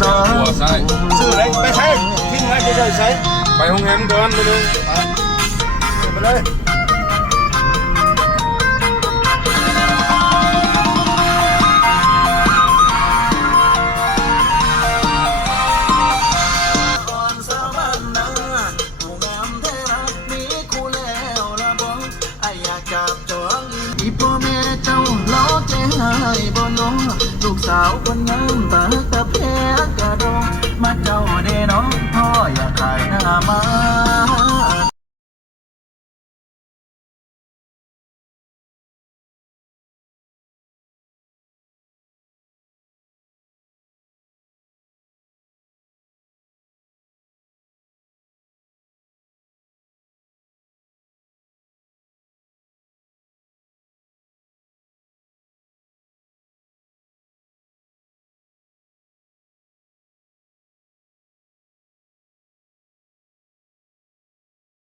หัวไส้ซื้ออะไรไปใช้ทิ้งไว้จะได้ใช้ไปห้องแฮมก่อนมาดูไปเลยลูกสาวคนงามตาตะแพกระดงมาเจ้าเด้น้องพ่ออยากขายหน้ามา